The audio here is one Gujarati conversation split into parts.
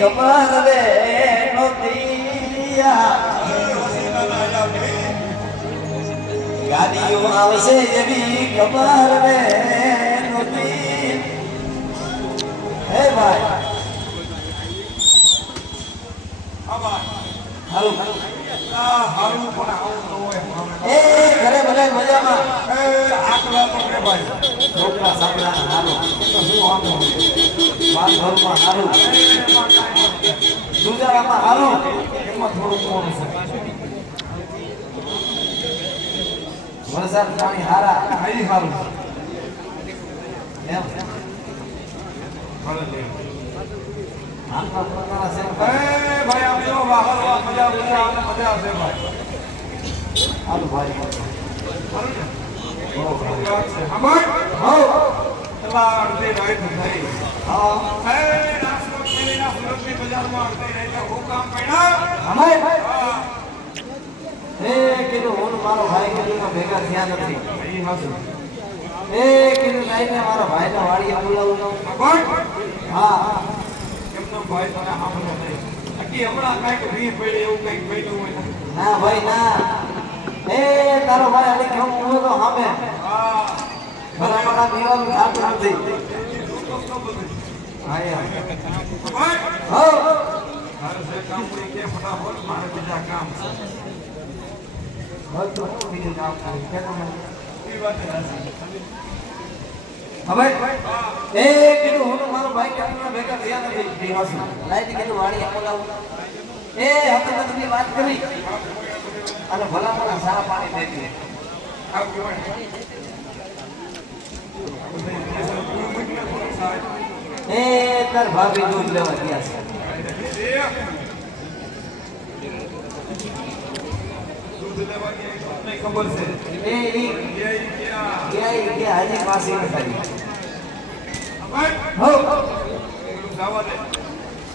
ખબર રે નોતિયા ગાડીઓ આવશે એવી ખબર રે નોતી હે ભાઈ હાલો હારું પણ આવું ન હોય એ ઘરે ભલે મજામાં આકલા તો કે ભાઈ છોકરા સાપડા હારો તો શું આમ માર ઘરમાં હારો ગુજરાતમાં હારો એમાં થોડું મોડું છે વરસાદ પાણી હારા હાઈ હારું એમ ભલે લે આખા પ્રકારના છે એ ભાઈ આમ જો વાહર મજા આવશે ભાઈ હાલો ભાઈ હારું ને ઓ ભાઈ હા ભાઈ હો એલા અડધી રાત થઈ હા એ નાસ્તો મેલીના સુરતની બજારમાં અડધી રાત હું કામ પડ્યા અમાય એ કીધું હું મારો ભાઈ કીધું ભેગા થયા નથી એ હાસુ એ કીધું નહીં ને મારા ભાઈને વાડીએ બોલાવું ભાઈ હા એમનો ભાઈ તને સાંભળો નહીં આખી હમણાં કાંઈક વી પડે એવું કંઈક બન્યું હોય ના ભાઈ ના એ તારો ભાઈ અલી કેમ હું તો સામે હા ભલા ભલા દીવાનું થાતું નથી હા યાર ભાઈ હો મારે જે કામ હોય કે ફટાફટ મારે બીજા કામ છે બધું બીજું કામ કરી કેમ એ વાત રાજી હવે એ કીધું હું મારો ભાઈ કેમ ભેગા થયા નથી દિવસ લાઈટ કીધું વાડીએ બોલાવું એ હકીકતની વાત કરી અને ભલા ભલા સારા પાણી દેતી એ તાર ભાભી દૂધ લેવા ગયા છે દૂધ લેવા ગયા તમને ખબર છે એ ગયા હજી પાછી નથી ભાઈ હો જવા દે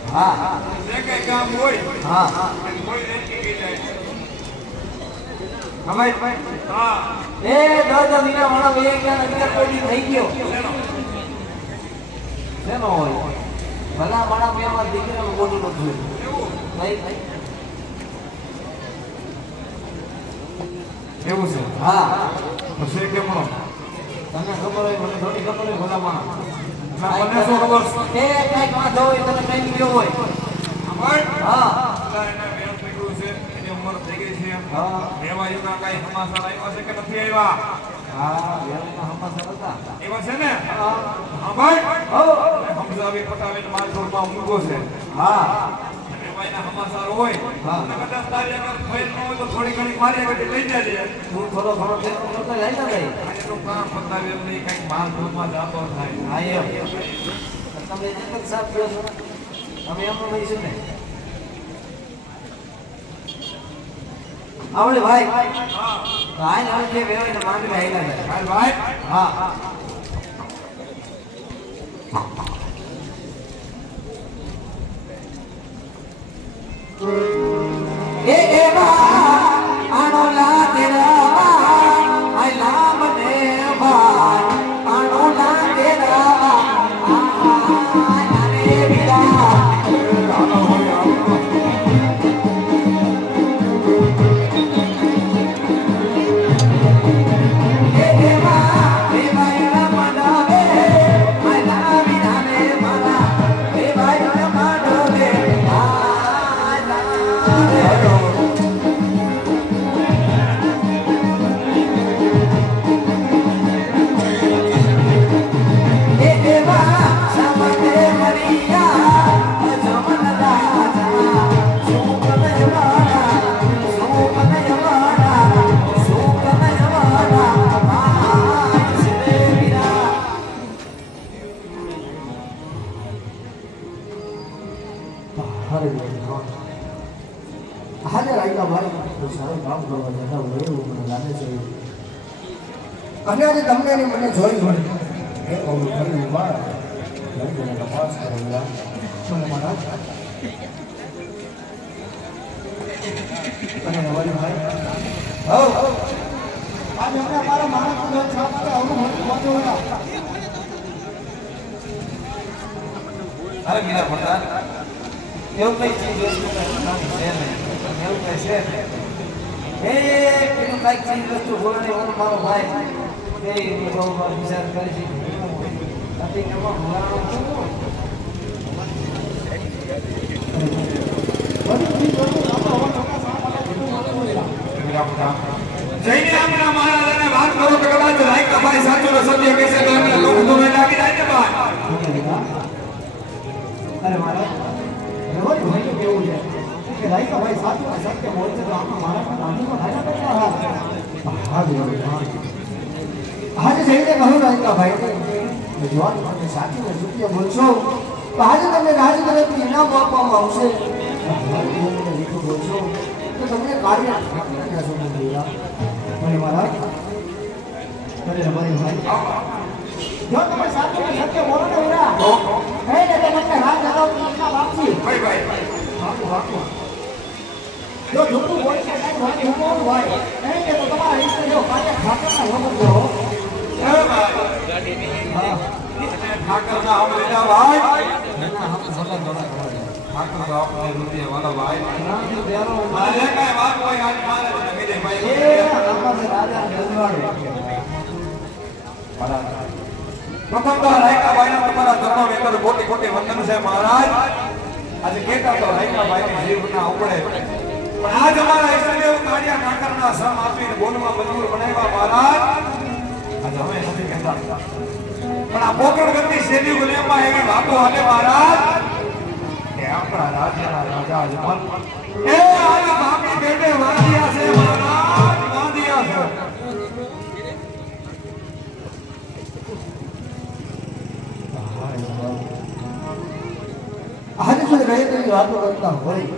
હા હા જે કઈ કામ હોય હા હા કોઈ રેતી ગઈ જાય હવે હા એ દાદા મીના મારા બે જ્ઞાન અગિયાર કોટી થઈ ગયો શેનો હોય ભલા મારા મેમાં દીકરાનું મોટું નથી ભાઈ એવું છે હા પછી કેમ તને ખબર હોય મને થોડી ખબર હોય ભલા માણા મને શું ખબર એ કઈક વાંધો હોય તને કઈ ગયો હોય ભાઈ હા એના મેળ પડ્યું છે એની ઉંમર થઈ ગઈ છે હા મેવાયુના કઈ સમાચાર આવ્યા છે કે નથી આવ્યા હા વેલના હમાસા હતા એવા છે ને હા હા ભાઈ હો હમઝાવી પટાવીને માલપુરમાં મૂકો છે હા મેવાયના સમાચાર હોય હા. અને કદાચ તારી આગળ ફેર ન હોય તો થોડી ઘણી મારી આગળ લઈ જાય તું થોડો થોડો ટેકો કરતો જાય ને ભાઈ એનું કામ પતાવે એમ નહીં કંઈક માલપુરમાં જાતો થાય હા એમ તમે એક જ સાથ દો છો અમે એમ નહીં છે ને આવડે ભાઈ હા હાલ હાલ જે વેવાય ને માંડવે આયલા છે ભાઈ ભાઈ હા એ એવા આનો લા તેરા આઈ લામ ને બા આનો લા તેરા આને વિદા એ એવા એવા મડાવે આઈ લા વિદા ને મારા એવા મડાવે આ લા હાજર આવ્યા ભાઈ સારું કામ કરવા જતા હોય એવું મને લાગે છે અને આજે તમને એની મને જોઈ મળી એ ઓલું ઘણી વાર મને તપાસ કરેલા તમે મારા અને નવારી ભાઈ હો આજે અમે અમારા માણસને છાપતા અવરું મોટું પહોંચ્યું અરે મીરા પડતા એવું કઈ ચીજ વસ્તુ છે નહીં. એવું કઈ છે નહીં. એ પેલું કઈક ચીજ વસ્તુ બોલાની ઓલો મારો ભાઈ એ બહુ વિચાર કરે છે હતી એમાં ભૂલાનો શું જઈને આપણા મહારાજાને વાત કરો તો કદાચ રાયકાભાઈ સાચું ને સત્ય કહેશે તો એમને દુઃખ ધૂમે લાગી જાય ને ભાઈ. અરે મારા રવાજ ભાઈ કેવું છે કે રાઈકા ભાઈ સાચું ને સત્ય બોલશે તો આમાં મારા પણ નાનીમાં ખાના કેટલા હાથ આજે જઈને કહું રાઈકા ભાઈ જવાન મને સાચું ને સત્ય બોલશો તો આજે તમને રાજી તરફથી ઇનામ આપવામાં આવશે લીધું બોલશો તો તમને કાર્ય કહેશો મને મારા અરે રવાજ ભાઈ જો તમે સાચું ને સત્ય બોલો ને વીરા એટલે તમને રાજ લગાવતી ઇનામ આપશે ભાઈ ભાઈ જો જૂઠું બોલશે કાંઈ વાત જૂઠું હોય નહીં કે તો તમારા ઈષ્ટ જો કાંઈ ખાતરના વગર જો એ ભાઈ ઠાકરના હમ લીધા ભાઈ ઠાકર તો આપણે રૂપિયા વાળા ભાઈ મને જે કાંઈ વાત હોય આજ મારે કીધે ભાઈ પ્રથમ તો રાયકાભાઈનો તમારા ચરણો વેકર કોટી કોટી વંદન છે મહારાજ. આજે કહેતા તો રાયકાભાઈની જીવના ઉપડે પણ આજ અમારા ઈષ્ટદેવ કાળિયા ઠાકરના શ્રમ આપીને બોલવા મજબૂર બનાવ્યા મહારાજ. આજે અમે નથી કહેતા પણ આ પોકળ ગતિ શેરી ગુલેમાં એવી વાતો હાલે મહારાજ કે આપણા રાજ્યના રાજા અજમલ એ આજ બાપી બેટે વાંધ્યા છે મહારાજ, વાંધ્યા છે. આજે સુધી રહે તો વાતો કરતા હોય